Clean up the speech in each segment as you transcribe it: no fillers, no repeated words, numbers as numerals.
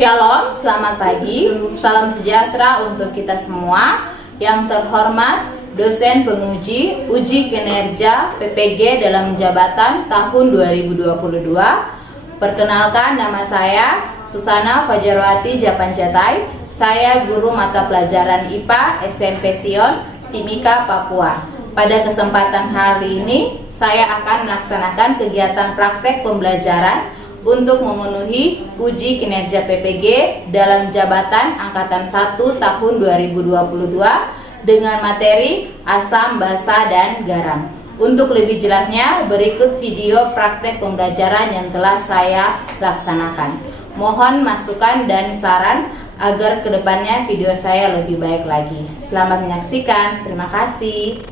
Shalom, selamat pagi, salam sejahtera untuk kita semua. Yang terhormat, dosen penguji uji kinerja PPG dalam jabatan tahun 2022. Perkenalkan, nama saya Susana Fajarwati Japanjatai. Saya guru mata pelajaran IPA SMP Sion, Timika, Papua. Pada kesempatan hari ini, saya akan melaksanakan kegiatan praktek pembelajaran untuk memenuhi uji kinerja PPG dalam jabatan Angkatan 1 tahun 2022 dengan materi asam, basa, dan garam. Untuk lebih jelasnya, berikut video praktek pembelajaran yang telah saya laksanakan. Mohon masukan dan saran agar kedepannya video saya lebih baik lagi. Selamat menyaksikan, terima kasih.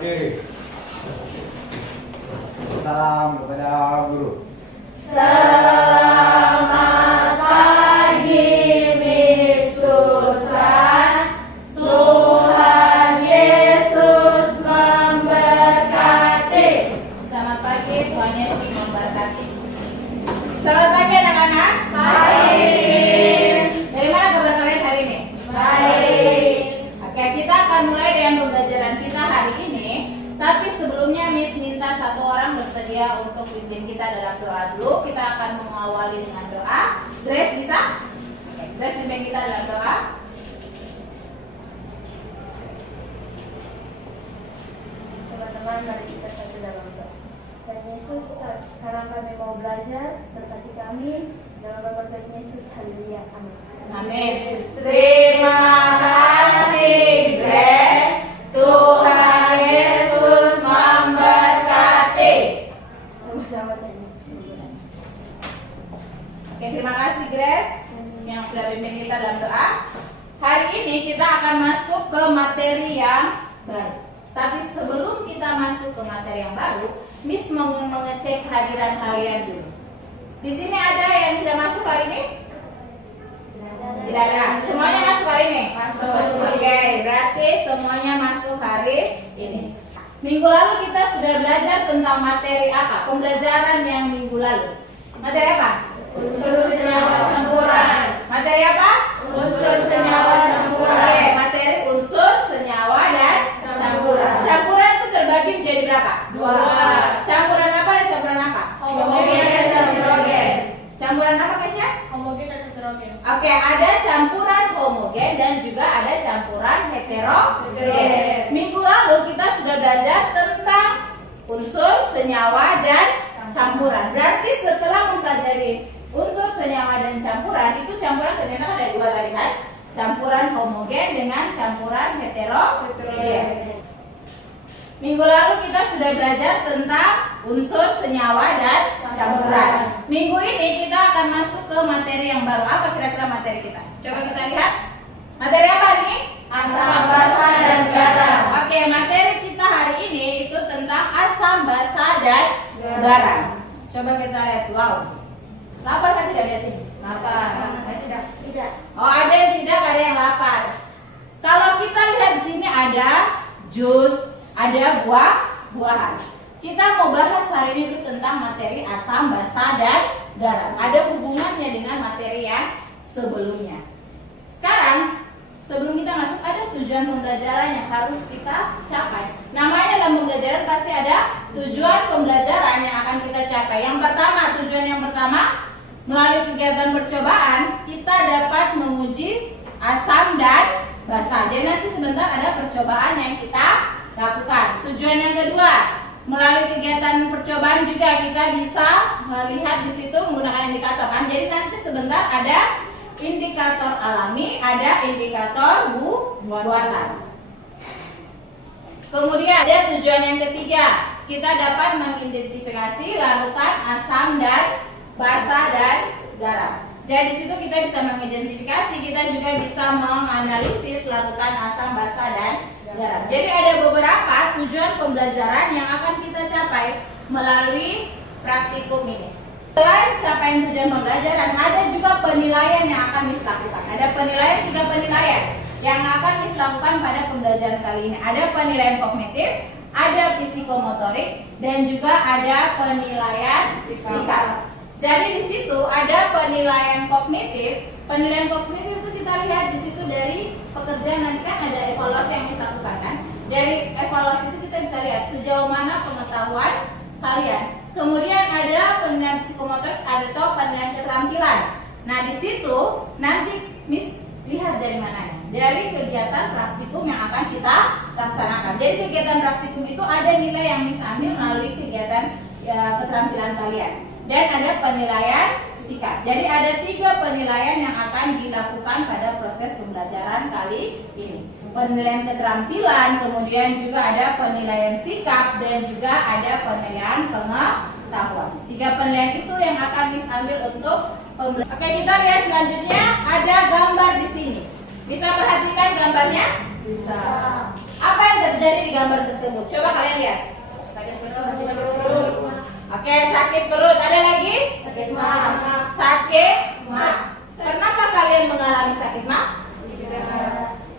Oke. Salam kepada guru. Selamat pagi, Miss Susan. Tuhan Yesus memberkati. Selamat pagi, Tuhan Yesus memberkati. Selamat pagi anak-anak. Baik. Dari mana kabar kalian hari ini? Baik. Oke, kita akan mulai dengan pembelajaran kita hari ini. Tapi sebelumnya Miss minta satu orang bersedia untuk pimpin kita dalam doa dulu. Kita akan mengawali dengan doa. Grace bisa? Oke, Grace pimpin kita dalam doa. Teman-teman, mari kita satu dalam doa. Tuhan Yesus, sekarang kami mau belajar, berkati kami dalam nama Tuhan Yesus. Haleluya. Amin. Amin. Terima kasih, Grace. Tuhan Yesus memberkati. Sama-sama, Tuhan Yesus. Oke, terima kasih Grace yang sudah pimpin kita dalam doa. Hari ini kita akan masuk ke materi yang baru. Tapi sebelum kita masuk ke materi yang baru, Miss mau mengecek hadiran kalian dulu. Di sini ada yang tidak masuk hari ini? Tidak ada. Semuanya masuk hari ini? Masuk. Oke, berarti semuanya masuk hari ini. Minggu lalu kita sudah belajar tentang materi apa? Pembelajaran yang minggu lalu. Materi apa? Unsur senyawa campuran. Materi apa? Unsur senyawa campuran. Oke, materi unsur, senyawa, dan campuran. Campuran itu terbagi menjadi berapa? Dua. Campuran apa dan campuran apa? Homogen dan heterogen. Campuran apa Kesya? Homogen dan heterogen. Oke, ada campuran homogen dan juga ada campuran heterogen. Minggu lalu kita sudah belajar tentang unsur, senyawa, dan campuran. Berarti setelah mempelajari unsur, senyawa, dan campuran, itu campuran ternyata ada dua tadi kan? Campuran homogen dengan campuran heterogen. Minggu lalu kita sudah belajar tentang unsur, senyawa, dan campuran. Minggu ini kita akan masuk ke materi yang baru. Apa kira-kira materi kita? Coba kita lihat. Materi apa ini? Asam, basa, dan garam. Oke, materi kita hari ini itu tentang asam, basa, dan garam. Coba kita lihat. Wow. Lapar kan tidak lihat ini? Lapar. Tidak. Oh, ada yang tidak, ada yang lapar. Kalau kita lihat di sini ada jus, ada buah-buahan. Kita mau bahas hari ini dulu tentang materi asam, basa, dan garam. Ada hubungannya dengan materi yang sebelumnya. Sekarang, sebelum kita masuk, ada tujuan pembelajaran yang harus kita capai. Namanya dalam pembelajaran pasti ada tujuan pembelajaran yang akan kita capai. Yang pertama, tujuan yang pertama, melalui kegiatan percobaan, kita dapat menguji asam dan basa. Jadi nanti sebentar ada percobaan yang kita lakukan. Tujuan yang kedua, Melalui kegiatan percobaan juga kita bisa melihat di situ menggunakan indikator kan. Jadi nanti sebentar ada indikator alami, ada indikator buatan. Kemudian ada tujuan yang ketiga, kita dapat mengidentifikasi larutan asam dan basa dan garam. Jadi di situ kita bisa mengidentifikasi, kita juga bisa menganalisis larutan asam, basa dan garam. Jadi ada beberapa tujuan pembelajaran yang akan kita capai melalui praktikum ini. Selain capaian tujuan pembelajaran, ada juga penilaian yang akan dilakukan. Ada penilaian, 3 penilaian yang akan dilakukan pada pembelajaran kali ini. Ada penilaian kognitif, ada psikomotorik, dan juga ada penilaian sikap. Jadi di situ ada penilaian kognitif. Penilaian kognitif itu kita lihat di situ dari pekerjaan, nanti kan ada evaluasi yang dilakukan kan. Dari evaluasi itu kita bisa lihat sejauh mana pengetahuan kalian. Kemudian ada penilaian psikomotorik atau penilaian keterampilan. Nah di situ nanti Miss lihat dari mana? Dari kegiatan praktikum yang akan kita laksanakan. Jadi kegiatan praktikum itu ada nilai yang Miss ambil melalui kegiatan keterampilan kalian. Dan ada penilaian sikap. Jadi ada 3 penilaian yang akan dilakukan pada proses pembelajaran kali ini. Penilaian keterampilan, kemudian juga ada penilaian sikap, dan juga ada penilaian pengetahuan. 3 penilaian itu yang akan diambil untuk pembelajaran. Oke, kita lihat selanjutnya ada gambar di sini. Bisa perhatikan gambarnya? Bisa. Apa yang terjadi di gambar tersebut? Coba kalian lihat. Sakit perut. Oke, sakit perut. Ada lagi? Sakit mah. Sakit mah. Pernahkah kalian mengalami sakit mah?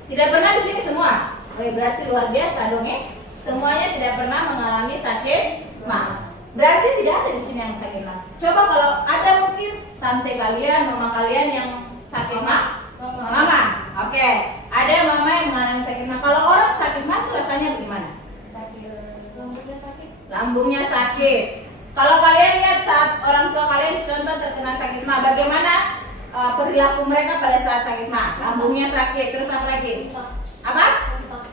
Tidak pernah di sini semua. Oke, berarti luar biasa dong ya. Semuanya tidak pernah mengalami sakit mah. Berarti tidak ada di sini yang sakit mah. Coba kalau ada mungkin tante kalian, mama kalian yang sakit mah. Mama. Oke, ada mama yang mengalami sakit mah. Kalau orang sakit mah itu rasanya bagaimana? Lambungnya sakit. Lambungnya sakit. Kalau kalian lihat saat orang tua kalian contoh terkena sakit mah, bagaimana perilaku mereka pada saat sakit mah? Lambungnya sakit, terus apa lagi? Apa?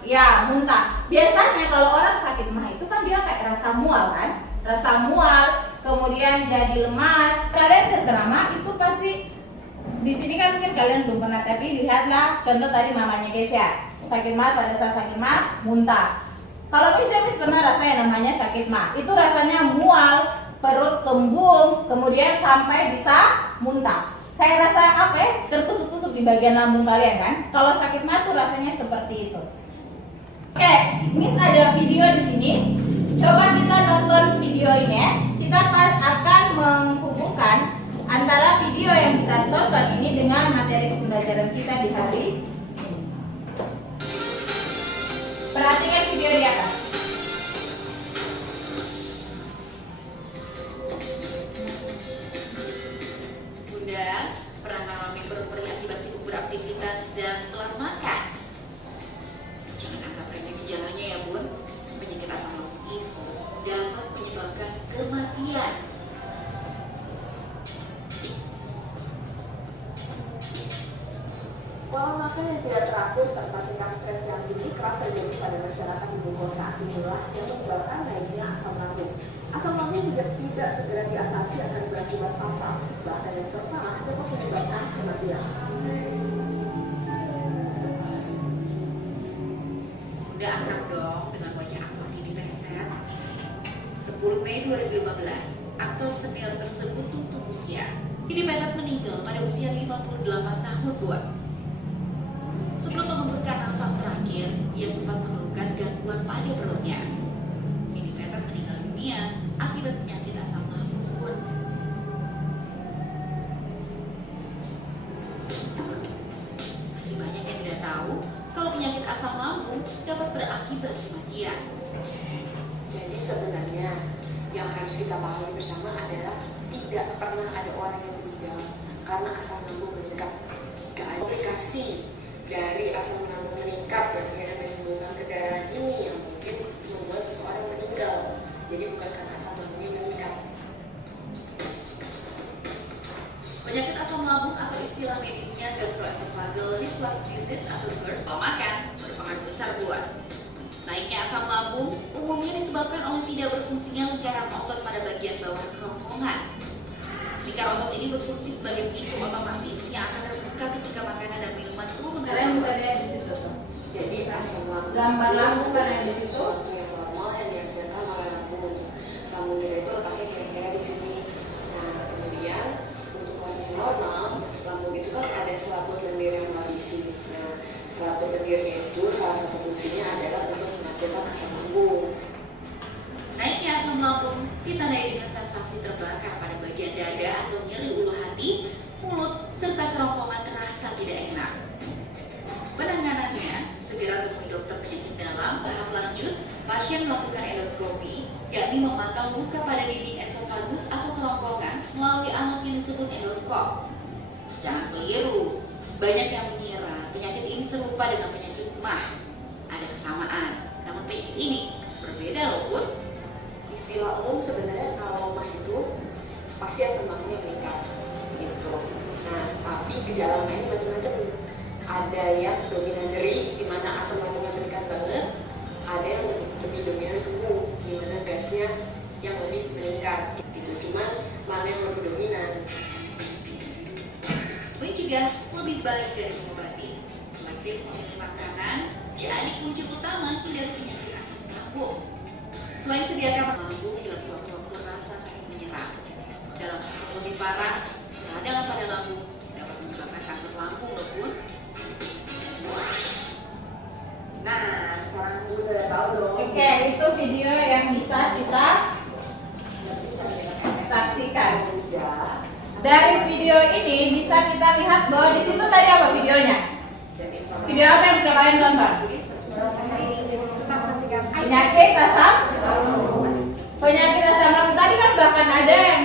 Ya, muntah. Biasanya kalau orang sakit mah itu kan dia kayak rasa mual kan? Rasa mual, kemudian jadi lemas. Kalian terkena mah itu pasti di sini kan mungkin kalian belum pernah, tapi lihatlah contoh tadi mamanya Kesia. Sakit mah pada saat sakit mah muntah. Kalau misalnya pernah rasa yang namanya sakit mah, itu rasanya mual, perut kembung, kemudian sampai bisa muntah. Kayak rasa apa ya? Tertusuk-tusuk di bagian lambung kalian kan? Kalau sakit mah tuh rasanya seperti itu. Oke, Miss ada video di sini. Coba kita nonton video ini ya. Kita akan menghubungkan antara video yang kita tonton ini dengan materi pembelajaran kita di hari ini. Perhatikan video di atas. Bunda, pernah mengalami perut perih akibat sibuk beraktivitas dan telat makan? Jangan anggap remeh gejalanya ya Bun. Penyakit asam lambung itu dapat menyebabkan kematian. Pola makan yang tidak teratur serta tingkat stres yang tinggi kerap terjadi pada masyarakat ibu kota inilah yang menyebabkan naiknya asam lambung. Asam lambung jika tidak segera diatasi akan berakibat fatal, bahkan yang terparah dapat menyebabkan kematian. Udah akrab dong dengan wajah aktor ini Peter. 10 Mei 2015, aktor senior tersebut tutup usia. Ini Peter meninggal pada usia 58 tahun buat. Sebelum mengembuskan nafas terakhir, ia sempat mengeluhkan gangguan pada perutnya. Ini Peter meninggal dunia akibat penyakit asam lambung. Masih banyak yang tidak tahu kalau penyakit asam lambung dapat berakibat kematian. Jadi sebenarnya yang harus kita pahami bersama adalah tidak pernah ada orang yang meninggal karena asam lambung meningkat. Komplikasi dari asam lambung meningkat dan akhirnya menimbulkan perdarahan ini yang mungkin membuat seseorang meninggal. Jadi bukan karena asam lambungnya meningkat. Penyakit asam lambung atau istilah medisnya gastroesophageal reflux disease atau GERD makan berpengaruh besar buat naiknya asam lambung umumnya disebabkan disebabkan oleh tidak berfungsinya lingkaran otot pada bagian bawah kerongkongan. Lingkaran otot ini berfungsi sebagai pintu otomatis yang akan terbuka ketika makanan dan minuman turun ke Kalian bisa dalam. lihat di situ tuh. Jadi asam lambung Gambar lambung kan yang di situ. sesuatu yang normal yang dihasilkan oleh lambung. Lambung kita itu letaknya kira-kira di sini. Nah, kemudian untuk kondisi normal, lambung itu kan ada selaput lendir yang berisi. Nah, selaput lendirnya itu salah satu fungsinya adalah untuk menghasilkan asam lambung. Naiknya asam lambung ditandai dengan sensasi terbakar pada bagian dada atau nyeri ulu hati, mulut, serta kerongkongan terasa tidak enak. Penanganannya, segera temui dokter penyakit dalam. Tahap lanjut, pasien melakukan endoskopi, yakni memantau luka pada dinding esofagus atau kerongkongan melalui alat yang disebut endoskop. Jangan keliru, banyak yang mengira penyakit ini serupa dengan penyakit MAH. Ada kesamaan, namun penyakit ini berbeda loh, Bun. Istilah umum sebenarnya kalau mah itu pasti asam lambungnya meningkat gitu. Nah, tapi gejala mah ini macam-macam. Ada yang dominan nyeri, di mana asam lambungnya meningkat banget. Ada yang lebih dominan gemuk, di mana gasnya yang lebih meningkat gitu. Cuman mana yang lebih dominan? Mencegah lebih baik dari mengobati. Selektif memilih makanan jadi kunci utama hindari penyakit asam lambung. Selain sediakan lambung, bila sewaktu-waktu rasa sakit menyerang. Dalam hal lebih parah, radang pada lambung dapat menyebabkan kanker lambung, loh, Bun. Nah, sekarang gue udah tahu dong. Oke, itu video yang bisa kita saksikan. Dari video ini bisa kita lihat bahwa di situ tadi apa videonya? Video apa yang sudah kalian tonton? Penyakit asam. Penyakit asam lambung tadi kan bahkan ada yang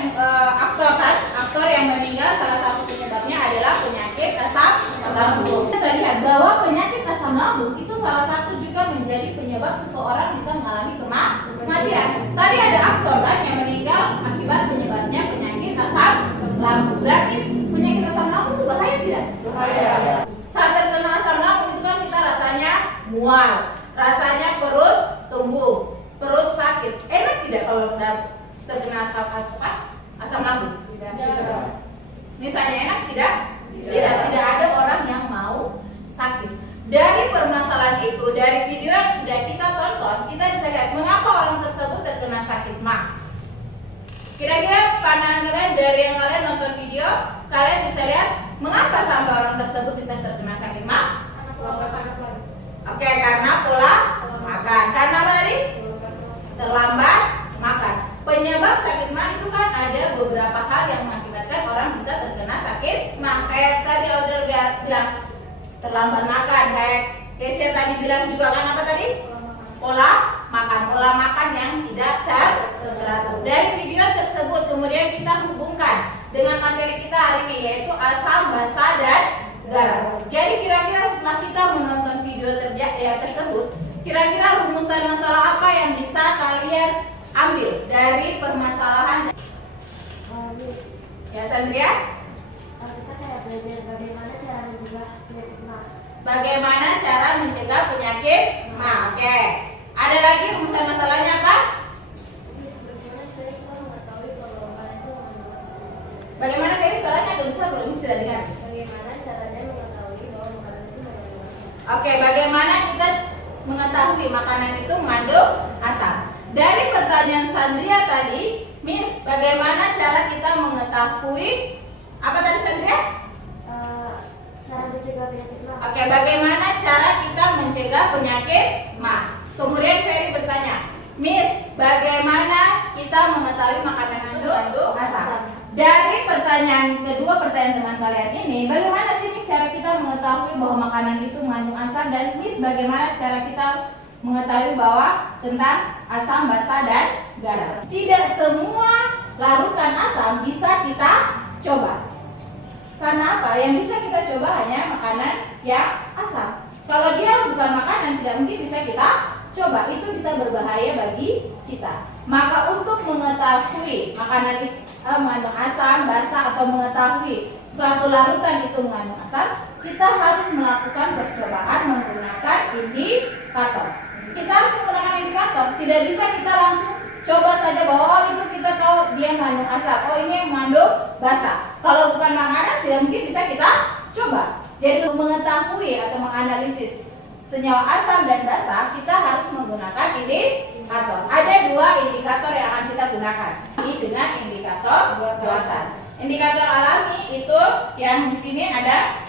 aktor yang meninggal, salah satu penyebabnya adalah penyakit asam lambung. Kita lihat bahwa penyakit asam lambung itu salah satu juga menjadi penyebab seseorang bisa mengalami kematian. Tadi ada aktor kan yang meninggal akibat penyebabnya penyakit asam lambung. Berarti penyakit asam lambung itu bahaya tidak? Bahaya. Saat terkena asam lambung itu kan kita rasanya mual, rasanya perut tumbuh, perut sakit. Enak tidak kalau terkena asam lambung? Tidak. Misalnya enak tidak? Tidak. Tidak ada orang yang mau sakit. Dari permasalahan itu, dari video yang sudah kita tonton, kita bisa lihat mengapa orang tersebut terkena sakit MAH. Kira-kira pandangan kalian dari yang kalian nonton video, kalian bisa lihat mengapa sampai orang tersebut bisa terkena sakit MAH? Oke, karena pola makan. Karena apa tadi? Terlambat makan. Penyebab sakit MAH itu kan ada beberapa hal yang mengakibatkan orang bisa terkena sakit MAH. Kayak tadi Audrey bilang terlambat makan. Kayak Kesia tadi bilang juga kan apa tadi? Pola makan yang tidak teratur. Dari video tersebut kemudian kita hubungkan dengan materi kita hari ini, yaitu asam, basa, dan garam. Jadi kira-kira setelah kita menonton video tersebut, kira-kira rumusan masalah apa yang bisa kalian ambil dari permasalahan? Ya, Sandria? Kita kayak belajar bagaimana cara mencegah penyakit MAH. Bagaimana cara mencegah penyakit MAH? Oke. Ada lagi rumusan masalahnya apa? Bagaimana cara kita mengetahui bahwa makanan itu mengandung asam? Bagaimana kayaknya suaranya agak besar, belum bisa dengar. Bagaimana caranya mengetahui bahwa makanan itu mengandung asam? Oke, bagaimana kita mengetahui makanan itu mengandung asam? Dari pertanyaan Sandria tadi, Miss, bagaimana cara kita mengetahui apa tadi Sandria? Cara mencegah penyakit MAH. Oke, bagaimana cara kita mencegah penyakit MAH? Kemudian Ferry bertanya, Miss, bagaimana kita mengetahui makanan itu mengandung asam? Dari pertanyaan kedua, pertanyaan teman kalian ini, bagaimana sih Miss cara kita mengetahui bahwa makanan itu mengandung asam? Dan Miss, bagaimana cara kita mengetahui bahwa tentang asam, basa, dan garam? Tidak semua larutan asam bisa kita coba. Karena apa? Yang bisa kita coba hanya makanan yang asam. Kalau dia bukan makanan, tidak mungkin bisa kita coba. Itu bisa berbahaya bagi kita. Maka untuk mengetahui makanan itu mengandung asam, basa, atau mengetahui suatu larutan itu mengandung asam, kita harus melakukan percobaan menggunakan indikator. Kita harus menggunakan indikator indikator. Tidak bisa kita langsung coba saja bahwa oh itu kita tahu dia mengandung asam, oh ini yang mengandung basa. Kalau bukan makanan tidak mungkin bisa kita coba. Jadi untuk mengetahui atau menganalisis senyawa asam dan basa, kita harus menggunakan indikator. Ada dua indikator yang akan kita gunakan. Ini dengan indikator buatan. Indikator alami itu yang di sini ada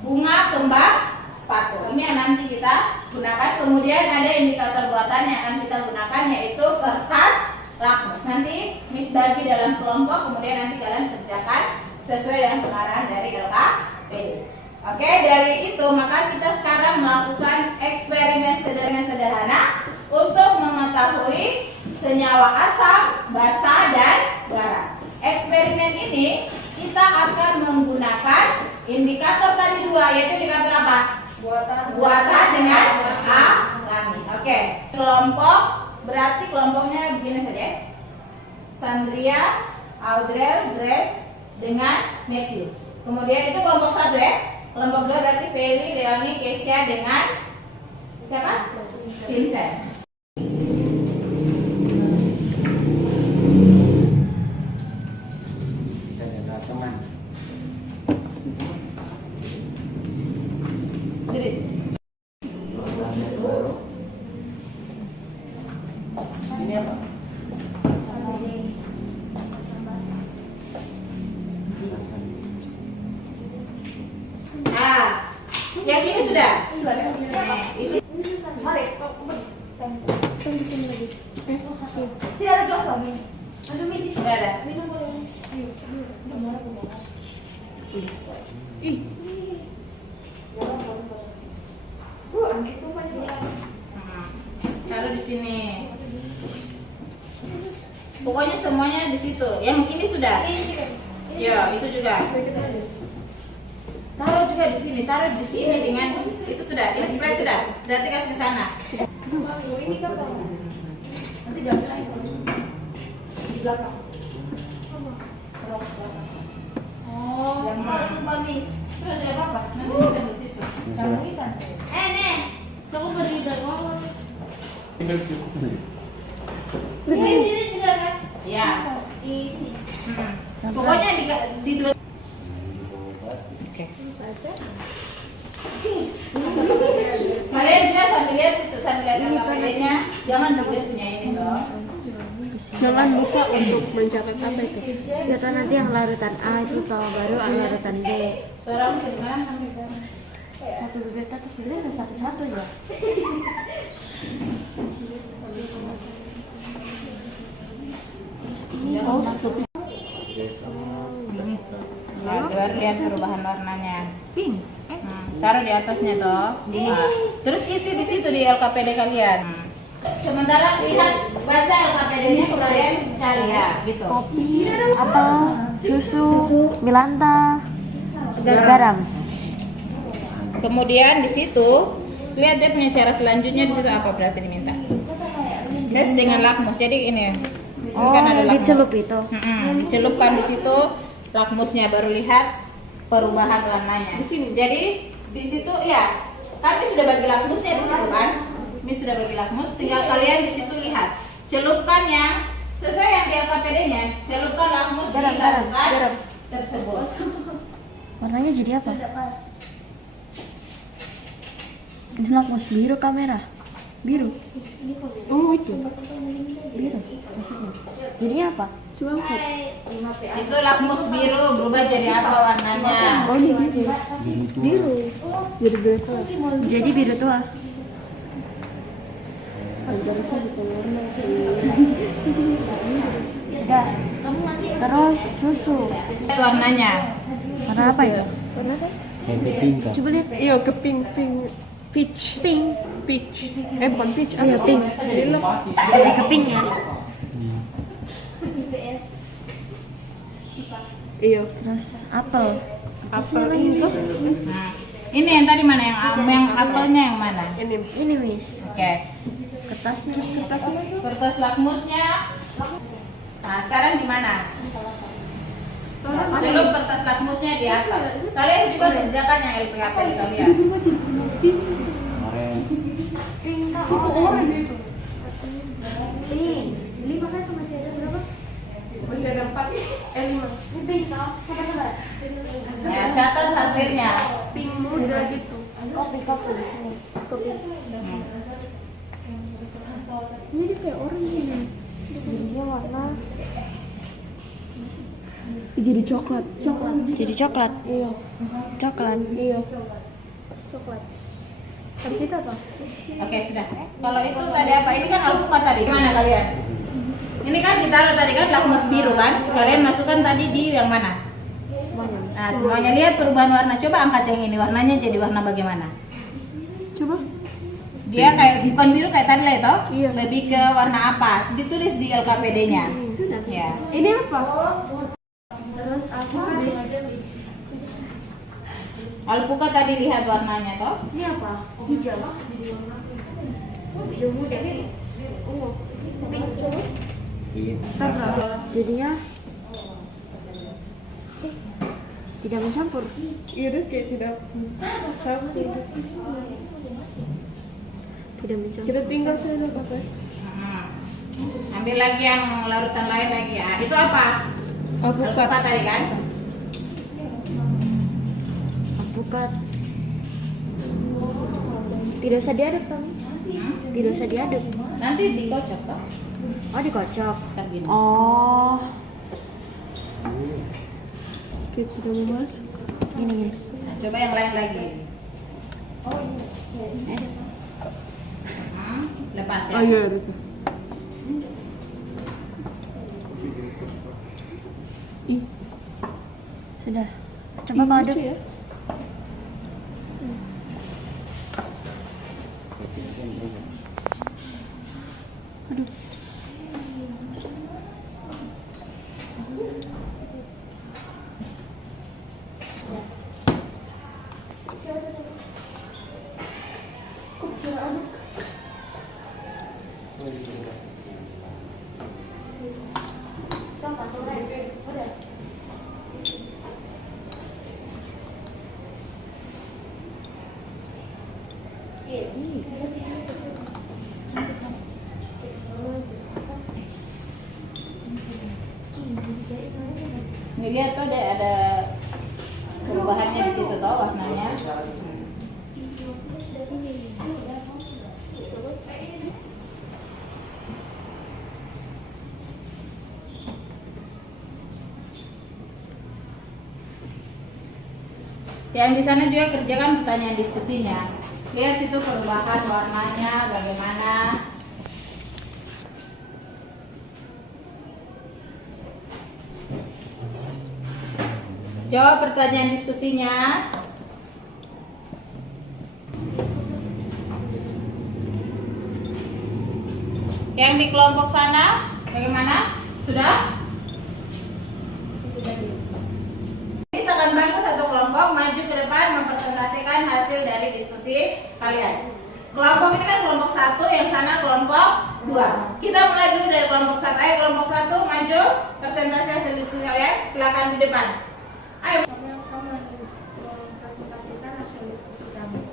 bunga kembang sepatu. Ini yang nanti kita gunakan. Kemudian ada indikator buatan yang akan kita gunakan, yaitu kertas lakmus. Nanti Miss bagi dalam kelompok, kemudian nanti kalian kerjakan sesuai dengan pengarahan dari LKPD. Oke, dari itu maka kita sekarang melakukan eksperimen sederhana untuk mengetahui senyawa asam, basa, dan garam. Eksperimen ini kita akan menggunakan indikator tadi dua, yaitu indikator apa? Buatan dengan alami. Oke, kelompok berarti kelompoknya begini saja. Sandria, Audrey, Grace dengan Matthew. Kemudian itu kelompok satu ya. Kelompok dua berarti Feli, Leonie, Keisha dengan siapa? Vincent. Teman. Ini apa? Nah, yang ini sudah. Itu Mari, tidak ada gelas lagi. Aduh, misi. sudah ada. Minum boleh. Ayo, gimana punya? Itu banyak. Taruh di sini. Pokoknya semuanya di situ. Yang ini sudah. Ya, itu juga. Taruh juga di sini. Taruh di sini dengan itu sudah. Ini spray sudah. Berarti kasih ke sana. Ini kapan? Nanti jam saya di belakang. Oh, itu Pamis. Sudah tidak apa-apa. Nanti bisa ambil tisu. Kamu ini santai. Nek, kamu beri dari mana? Ini sini juga kan? Ya. Di sini. Pokoknya di dua. Kalian juga sambil lihat situ, sambil lihat LKPD-nya. Jangan dilihat punya ini loh. Jangan lupa untuk mencatat apa itu. Data nanti yang larutan A itu kalau baru larutan B. Suaramu gimana? Satu bibir atas bibir ada satu-satu ya. Oh, Nah, baru lihat perubahan warnanya. Pink. Taruh di atasnya toh. Nah, terus isi di situ di LKPD kalian. Sementara lihat baca LKPD-nya kalian cari ya, gitu. apel, susu, milanta, garam. Kemudian di situ lihat dia punya cara selanjutnya di situ apa berarti diminta. Tes dengan lakmus. Jadi ini ya. Ini kan ada lakmus. Dicelup itu. Dicelupkan di situ lakmusnya, baru lihat perubahan warnanya. Di sini. Jadi di situ ya, kami sudah bagi lakmusnya di situ kan. Ini sudah bagi lakmus, tinggal kalian di situ lihat. Celupkan yang sesuai yang di LKPD-nya. Celupkan lakmus di larutan tersebut. Warnanya jadi apa? Ini lakmus biru kamera. Biru. Oh itu. Biru. Maksudnya. Jadi apa? Itu lakmus biru berubah jadi apa warnanya? Oh ini biru. Biru. Jadi biru tua. Jadi biru tua. Sudah. Terus susu. Itu warnanya. Warna apa itu? Coba lihat. Iya, ke pink peach. Peach. Bukan peach, Iya, apa sih? pink. Lebih ke pink ya. IPS. Iya. Terus apel. Apel ini. Nah, ini yang tadi mana yang apelnya yang mana? Ini Miss. Oke. Kertasnya. Kertas lakmusnya. Nah, sekarang di mana? Celup kertas lakmusnya di atas. Kalian juga kerjakan yang LPKP kalian. Kemarin. Ini kayak orang ini. Jadinya warna Jadi coklat. jadi coklat. Iya. Coklat. Iya. Coklat. Habis itu apa? Oke, sudah. Kalau itu tadi apa? Ini kan alpukat tadi. Gimana kalian? Ini kan ditaruh tadi kan lakmus biru kan? Kalian masukkan tadi di yang mana? Semuanya. Nah, semuanya lihat perubahan warna. Coba angkat yang ini. Warnanya jadi warna bagaimana? Coba. Dia kayak bukan biru kayak tadi lah itu. Iya. Lebih ke warna apa? Ditulis di LKPD-nya. Ya. Ini apa? Terus apa? Alpukat tadi lihat warnanya toh? Ini apa? Hijau. Hijau muda. Ungu. Pink. Jadinya tidak mencampur. Iya deh, kayak tidak sama. Tidak mencampur. Kita tinggal saja pakai. Ambil lagi yang larutan lain lagi ya. Itu apa? Alpukat. Alpukat tadi kan? Alpukat. Tidak usah diaduk kan? Tidak usah diaduk. Nanti dikocok toh? Oh, dikocok. Ntar gini. Oh. Oke, sudah mau masuk. Gini. Nah, coba yang lain lagi. Lepas ya. Oh iya, betul. Ih, Sudah. Coba kau aduk. lucu ya. Nih lihat tuh ada perubahannya di situ toh warnanya. Yang di sana juga kerjakan pertanyaan diskusinya. Lihat situ perubahan warnanya bagaimana. Jawab pertanyaan diskusinya. Yang di kelompok sana bagaimana? Sudah? Silakan bantu satu kelompok maju ke depan mempresentasikan hasil dari diskusi kalian. Kelompok ini kan kelompok 1, yang sana kelompok 2. Kita mulai dulu dari kelompok 1. Ayo kelompok 1 maju presentasi hasil diskusi kalian. Silakan di depan. Ayo. Mempresentasikan hasil diskusi kami.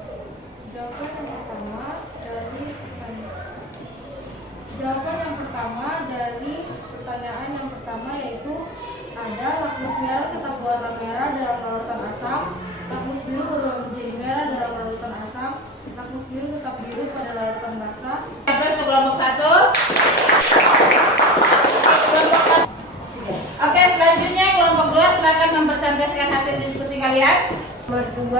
Jawaban yang pertama dari pertanyaan yang pertama yaitu ada lakmus merah tetap warna merah dalam larutan asam, lakmus biru berubah menjadi merah dalam larutan asam, lakmus biru tetap biru pada larutan basah. Terus ke kelompok 1. Oke, selanjutnya kelompok 2 silakan mempresentasikan hasil diskusi kalian. Nomor 2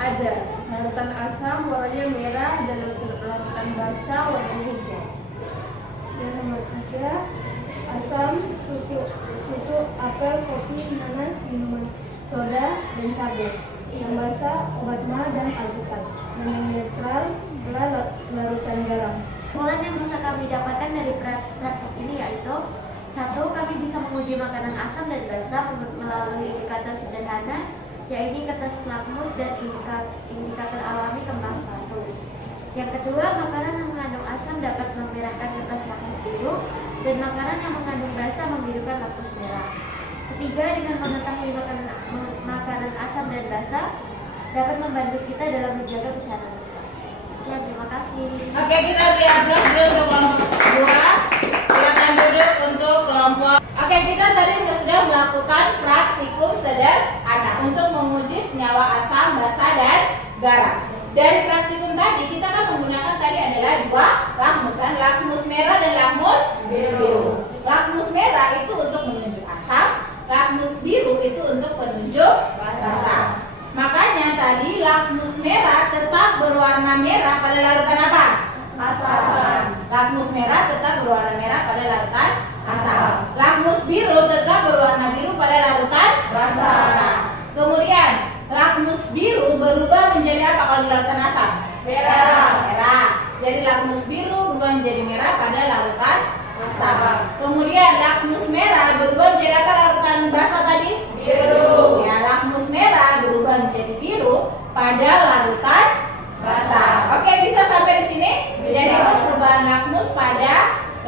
ada larutan asam warnanya merah dan larutan basah warnanya hijau. Dan nomor 3 asam, susu, apel, kopi, nanas, minuman soda, dan sabun. Yang basah obat mah dan alpukat. Dan yang netral adalah larutan garam. Kesimpulan yang bisa kami dapatkan dari praktek ini yaitu 1. Kami bisa menguji makanan asam dan basah melalui indikator sederhana, yaitu kertas lakmus dan indikator alami kemas 1. Yang kedua, makanan yang mengandung asam dapat memerahkan kertas lakmus biru dan makanan yang mengandung basah membirukan lakmus merah. Ketiga, dengan mengetahui makanan asam dan basah dapat membantu kita dalam menjaga kesehatan kita. Ya, terima kasih. Oke, kita beri aplaus dulu untuk kelompok 2. Silakan duduk untuk kelompok. Oke, kita tadi sudah melakukan praktikum sederhana untuk menguji senyawa asam, basa, dan garam. Dari praktikum tadi kita kan menggunakan tadi adalah dua lakmus kan, lakmus merah dan lakmus biru. Lakmus merah itu untuk menunjuk asam, lakmus biru itu untuk menunjuk basa. Makanya tadi lakmus merah tetap berwarna merah pada larutan apa? Asam. Lakmus merah tetap berwarna merah pada larutan asam. Lakmus biru tetap berwarna biru pada larutan basa. Kemudian lakmus biru berubah menjadi apa kalau di larutan asam? Merah. Merah. Jadi lakmus biru berubah menjadi merah pada larutan asam. Kemudian lakmus merah berubah menjadi apa larutan basa tadi? Biru. Ya, lakmus merah berubah menjadi biru pada larutan basa. Oke, bisa sampai di sini? Bisa. Jadi itu perubahan lakmus pada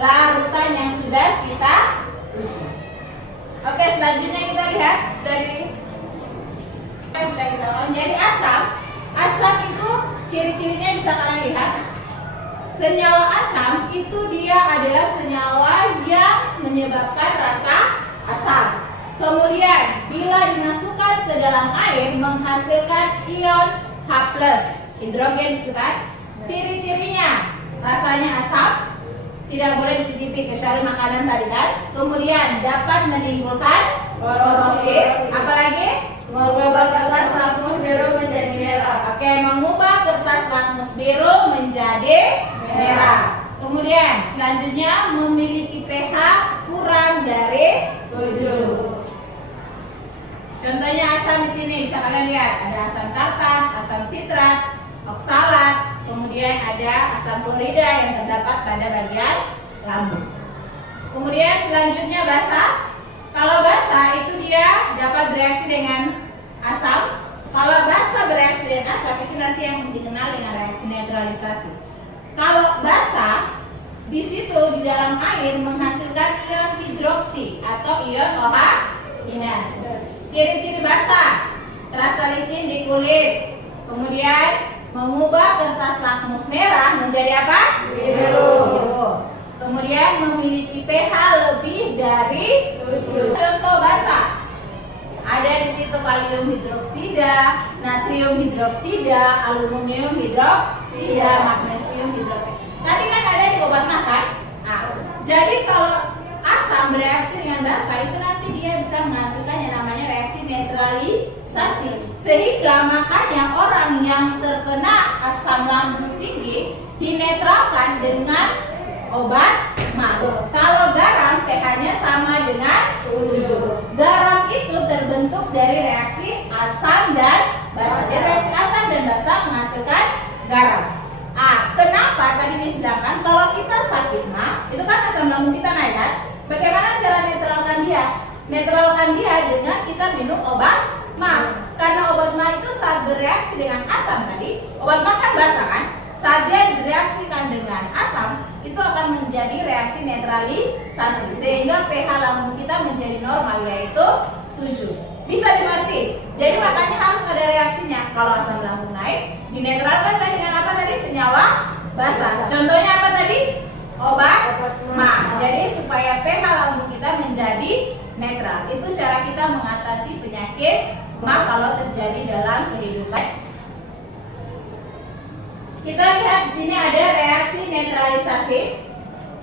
larutan yang sudah kita uji. Oke, selanjutnya kita lihat dari sudah kita lakukan. Jadi asam itu ciri-cirinya bisa kalian lihat. Senyawa asam itu dia adalah senyawa yang menyebabkan rasa asam. Kemudian bila dimasukkan ke dalam air menghasilkan ion H+, hidrogen itu kan. Ciri-cirinya rasanya asam, tidak boleh dicicipi kecuali makanan tadi kan. Kemudian dapat menimbulkan korosif, apalagi mengubah kertas lakmus biru menjadi merah. Oke, mengubah kertas lakmus biru menjadi merah. Kemudian selanjutnya memiliki pH kurang dari 7. Contohnya asam di sini bisa kalian lihat, ada asam tartar, asam sitrat, oksalat, kemudian ada asam klorida yang terdapat pada bagian lambung. Kemudian selanjutnya basa. Kalau basa itu dia dapat bereaksi dengan asam. Kalau basa bereaksi dengan asam itu nanti yang dikenal dengan reaksi neutralisasi. Kalau basa di situ di dalam air menghasilkan ion hidroksi atau ion OH minus. Ciri-ciri basa, terasa licin di kulit, kemudian mengubah kertas lakmus merah menjadi apa? Biru. Kemudian memiliki pH lebih dari 7. Contoh basa, ada di situ kalium hidroksida, natrium hidroksida, aluminium hidroksida, magnesium hidroksida. Tadi kan ada di obat makan. Nah, jadi kalau asam bereaksi dengan basa itu nanti dia bisa menghasilkan yang namanya reaksi neutralisasi. Sehingga makanya orang yang terkena asam lambung tinggi dinetralkan dengan obat mah. Kalau garam pH-nya sama dengan 7. Garam itu terbentuk dari reaksi asam dan basa. Jadi reaksi asam dan basa menghasilkan garam. Kenapa tadi disedangkan kalau kita sakit mah, itu kan asam lambung kita naik kan? Bagaimana cara netralkan dia? Netralkan dia dengan kita minum obat mah. Karena obat mah itu saat bereaksi dengan asam tadi, obat mah kan basa kan? Saat dia direaksikan dengan asam, itu akan menjadi reaksi neutralisasi sehingga pH lambung kita menjadi normal yaitu 7. Bisa dimengerti? Jadi makanya harus ada reaksinya. Kalau asam lambung naik, dinetralkan tadi dengan apa tadi? Senyawa basa. Contohnya apa tadi? Obat mah. Jadi supaya pH lambung kita menjadi netral. Itu cara kita mengatasi penyakit mah kalau terjadi dalam kehidupan. Kita lihat di sini ada reaksi neutralisasi.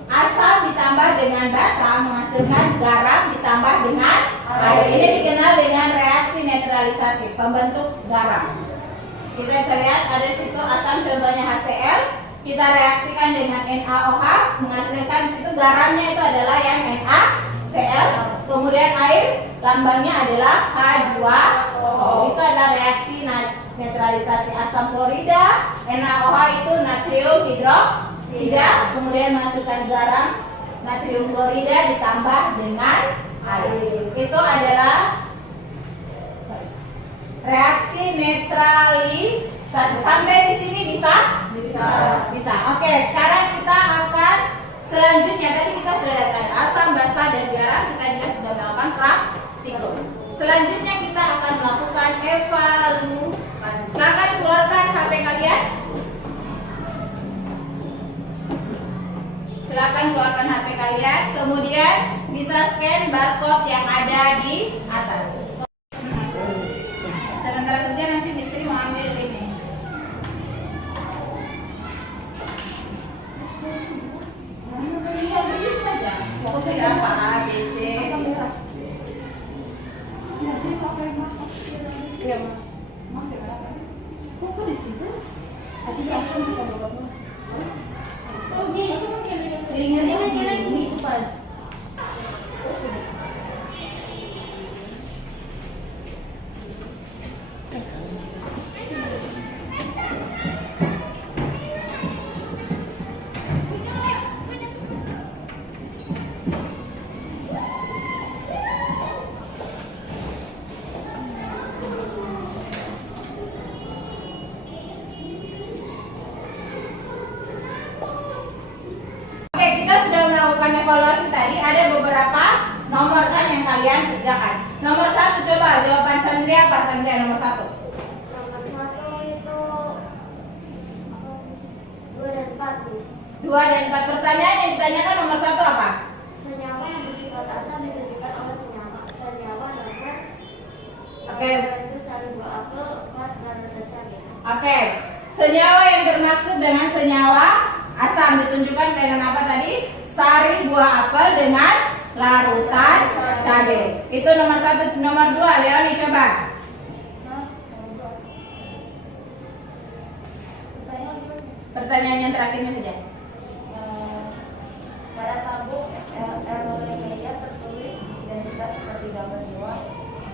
Asam ditambah dengan basa menghasilkan garam ditambah dengan air. Ini dikenal dengan reaksi neutralisasi, pembentuk garam. Kita bisa lihat ada di situ asam contohnya HCl. Kita reaksikan dengan NaOH menghasilkan di situ garamnya itu adalah yang NaCl. Kemudian air lambangnya adalah H2O. Itu adalah reaksi neutralisasi asam klorida. NaOH itu natrium hidroksida. Kemudian menghasilkan garam natrium klorida ditambah dengan air. Itu adalah reaksi neutralisasi. Sampai di sini bisa? Bisa. Oke, sekarang kita akan selanjutnya tadi kita sudah lihat asam, basa dan garam, kita juga sudah melakukan praktikum. Selanjutnya kita akan melakukan evaluasi. Silakan keluarkan HP kalian. Silakan keluarkan HP kalian, kemudian bisa scan barcode yang ada di atas. Sementara kerja nanti Misteri mau ambil ini. ada apa? A, B, C. Asam merah. Iya, Ma. Kok di situ? Artinya asam bukan obat mah. Oh, itu mungkin ringan-ringan ini pas. Evaluasi tadi ada beberapa nomor kan yang kalian kerjakan. Nomor 1 coba jawaban Sandria apa? Sandria nomor 1. Nomor 1 itu 2 dan 4, Miss. 2 dan 4. Pertanyaan yang ditanyakan nomor 1 apa? Senyawa yang bersifat asam ditunjukkan oleh senyawa nomor Oke. itu sari buah apel, 4 dan tercapai. Oke. Senyawa yang bermaksud dengan senyawa asam ditunjukkan dengan apa tadi? Sari buah apel dengan larutan cabai. Itu nomor 1. Nomor 2, Leoni coba. Pertanyaan yang terakhirnya saja. Pada tabung media tertulis identitas seperti gambar jiwa.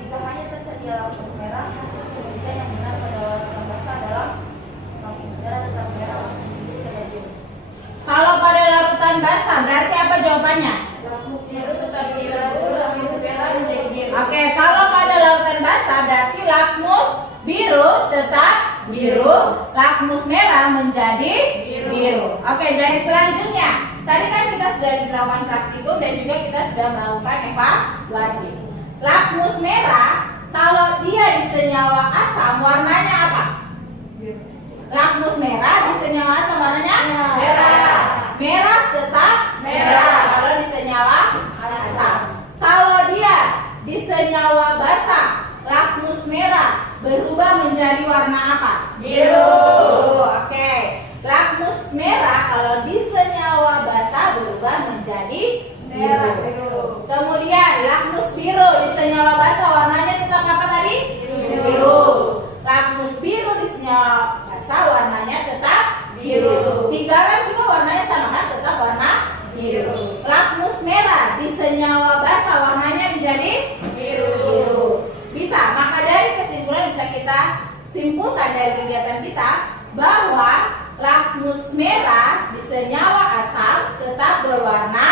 Jika hanya tersedia larutan merah, hasil penelitian yang benar pada larutan basah adalah lampu merah tetap merah, lampu biru tidak biru. Kalau pada larutan basah berarti apa jawabannya? Lampu biru tetap biru, lampu merah menjadi biru. Oke, kalau pada larutan basah berarti lakmus biru tetap biru, lakmus merah menjadi biru. Oke, jadi selanjutnya tadi kan kita sudah melakukan praktikum dan juga kita sudah melakukan evaluasi. Lakmus merah kalau dia di senyawa asam warnanya apa? Lakmus merah di senyawa asam warnanya merah. Merah tetap merah kalau di senyawa asam. Kalau dia di senyawa basah, lakmus merah berubah menjadi warna apa? Biru. Oke. Lakmus merah kalau di senyawa basah berubah menjadi biru. Kemudian lakmus biru di senyawa basah warnanya tetap apa tadi? Biru. Lakmus biru di senyawa basah warnanya tetap biru. Di garam juga warnanya sama kan? Tetap warna biru. Lakmus merah di senyawa basah warnanya menjadi biru. Bisa. Maka dari kesimpulan bisa kita simpulkan dari kegiatan kita bahwa lakmus merah di senyawa asam tetap berwarna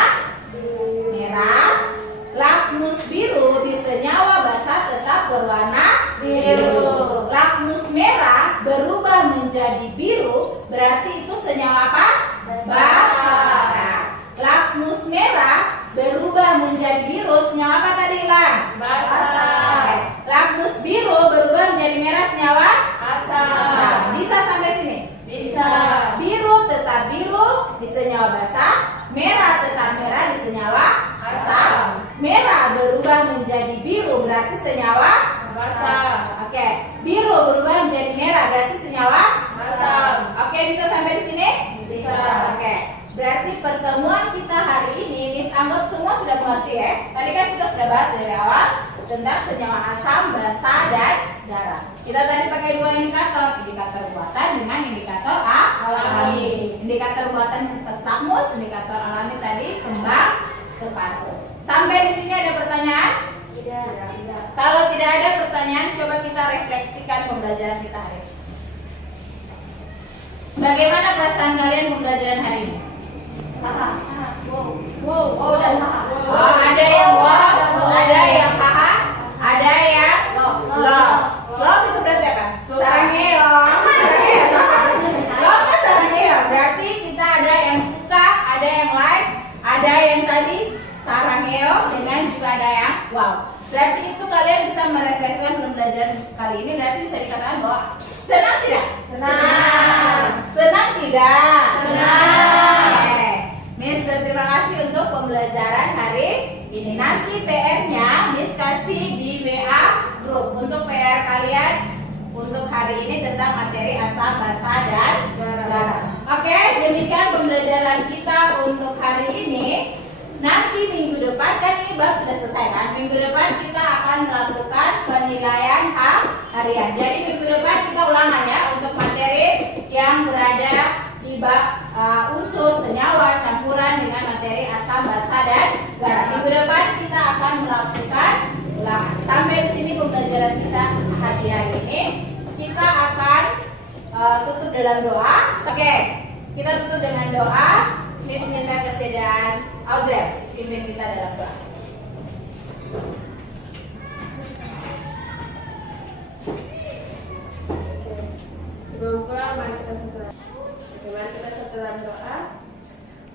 merah. Lakmus biru di senyawa basah tetap berwarna biru. Lakmus merah berubah menjadi biru, berarti itu senyawa apa? Basah. Lakmus merah berubah menjadi biru, senyawa apa tadi, Lan? Basah. Lakmus biru berubah menjadi merah, senyawa asam. Bisa sampai sini? Bisa. Biru tetap biru di senyawa basah, merah tetap merah di senyawa asam. Merah berubah menjadi biru berarti senyawa basah. Oke, biru berubah menjadi merah berarti senyawa asam. Oke, bisa sampai di sini? Bisa. Oke. Berarti pertemuan kita hari ini, Miss anggap semua sudah mengerti ya. Tadi kan kita sudah bahas dari awal tentang senyawa asam, basah, dan garam. Kita tadi pakai 2 indikator, indikator buatan dengan indikator alami. Indikator buatan kertas lakmus, indikator alami tadi kembang sepatu. Sampai di sini ada pertanyaan? Tidak. Kalau tidak ada pertanyaan, coba kita refleksikan pembelajaran kita hari ini. Bagaimana perasaan kalian pembelajaran hari ini? Wow dan haha. Oh, ada yang wow, ada yang haha, ada yang love. Love itu berarti apa? Sarangeo. Love kan sarangeo. Berarti kita ada yang suka, ada yang like, ada yang tadi sarangeo dengan juga ada yang wow. Berarti itu kalian bisa merefleksikan pembelajaran kali ini. Berarti bisa dikatakan bahwa senang tidak? Senang. Senang tidak? Senang. Miss berterima kasih untuk pembelajaran hari ini. Nanti PR-nya Miss kasih di WA grup untuk PR kalian untuk hari ini tentang materi asam, basah, dan garam. Oke, demikian pembelajaran kita untuk hari ini. nanti minggu depan, kan ini bab sudah selesai kan? Minggu depan kita akan melakukan penilaian harian. Jadi minggu depan kita ulangan ya untuk materi yang berada di bab unsur senyawa campuran dengan materi asam, basa, dan garam. Minggu depan kita akan melakukan ulangan. Sampai di sini pembelajaran kita hari ini. Kita akan tutup dalam doa. Oke, kita tutup dengan doa. Miss minta kesediaan Audrey pimpin kita dalam doa. Sebelum pulang, mari kita dalam doa.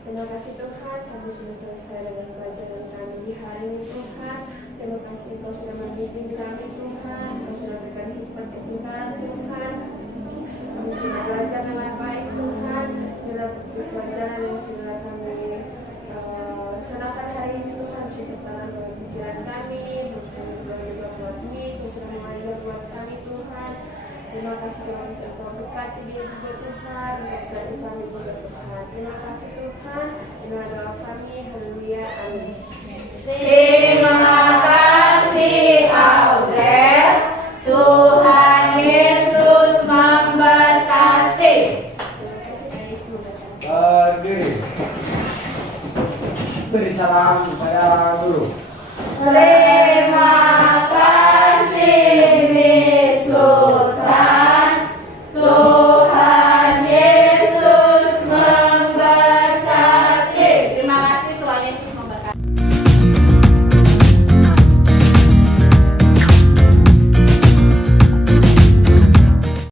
Terima kasih Tuhan, kami sudah selesai dengan pelajaran kami di hari ini Tuhan. Terima kasih Kau sudah membimbing kami Tuhan, Kau sudah berikan hikmat kebenaran Tuhan. Kami sudah belajar dengan baik Tuhan. Dalam pelajaran yang sudah kami laksanakan hari ini Tuhan, ciptakan dalam pikiran kami, juga buat Miss yang sudah mengajar buat kami Tuhan. Terima kasih Tuhan, Kau berkati dia juga Tuhan, berkati kami juga Tuhan. Terima kasih Tuhan, inilah doa kami, haleluya, amin. Terima kasih Audrey. Tuhan Yesus memberkati. Pergi. Beri salam kepada guru. Terima kasih Yesus.